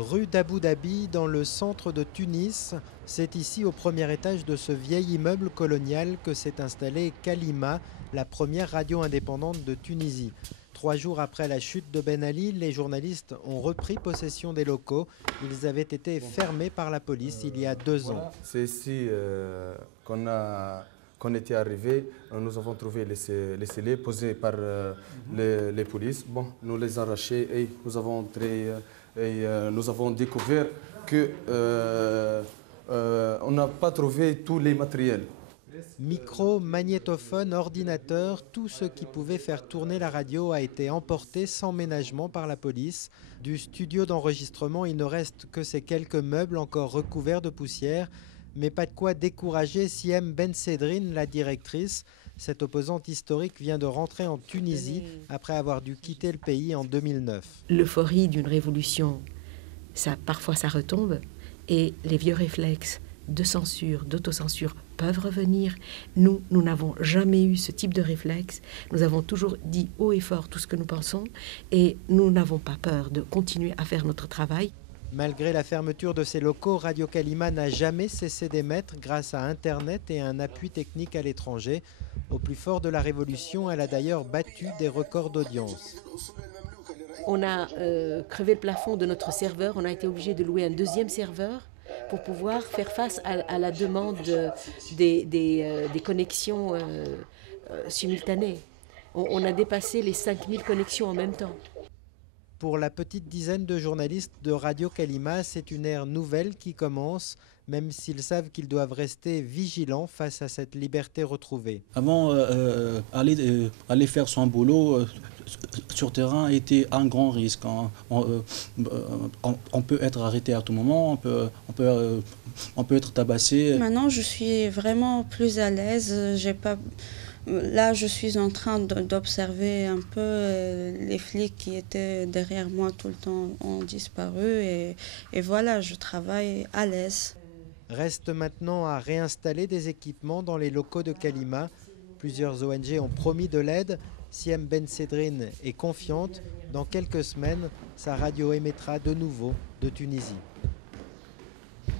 Rue d'Abu Dhabi, dans le centre de Tunis. C'est ici, au premier étage de ce vieil immeuble colonial, que s'est installée Kalima, la première radio indépendante de Tunisie. 3 jours après la chute de Ben Ali, les journalistes ont repris possession des locaux. Ils avaient été fermés par la police il y a 2 ans. C'est ici qu'on était arrivé. Nous avons trouvé les scellés posés par les polices. Bon, nous les arrachés et nous avons entré et nous avons découvert qu'on n'a pas trouvé tous les matériels. Micro, magnétophone, ordinateur, tout ce qui pouvait faire tourner la radio a été emporté sans ménagement par la police. Du studio d'enregistrement, il ne reste que ces quelques meubles encore recouverts de poussière. Mais pas de quoi décourager Siem Ben Sedrine, la directrice. Cette opposante historique vient de rentrer en Tunisie après avoir dû quitter le pays en 2009. L'euphorie d'une révolution, parfois ça retombe, et les vieux réflexes de censure, d'autocensure peuvent revenir. Nous n'avons jamais eu ce type de réflexe. Nous avons toujours dit haut et fort tout ce que nous pensons et nous n'avons pas peur de continuer à faire notre travail. Malgré la fermeture de ses locaux, Radio Kalima n'a jamais cessé d'émettre grâce à Internet et un appui technique à l'étranger. Au plus fort de la révolution, elle a d'ailleurs battu des records d'audience. On a crevé le plafond de notre serveur, on a été obligé de louer un deuxième serveur pour pouvoir faire face à la demande des connexions simultanées. On a dépassé les 5000 connexions en même temps. Pour la petite dizaine de journalistes de Radio Kalima, c'est une ère nouvelle qui commence, même s'ils savent qu'ils doivent rester vigilants face à cette liberté retrouvée. Avant, aller faire son boulot sur terrain était un grand risque. On peut être arrêté à tout moment, on peut être tabassé. Maintenant, je suis vraiment plus à l'aise. Là, je suis en train d'observer un peu les flics qui étaient derrière moi tout le temps ont disparu et voilà, je travaille à l'aise. Reste maintenant à réinstaller des équipements dans les locaux de Kalima. Plusieurs ONG ont promis de l'aide. Siem Ben Sedrine est confiante. Dans quelques semaines, sa radio émettra de nouveau de Tunisie.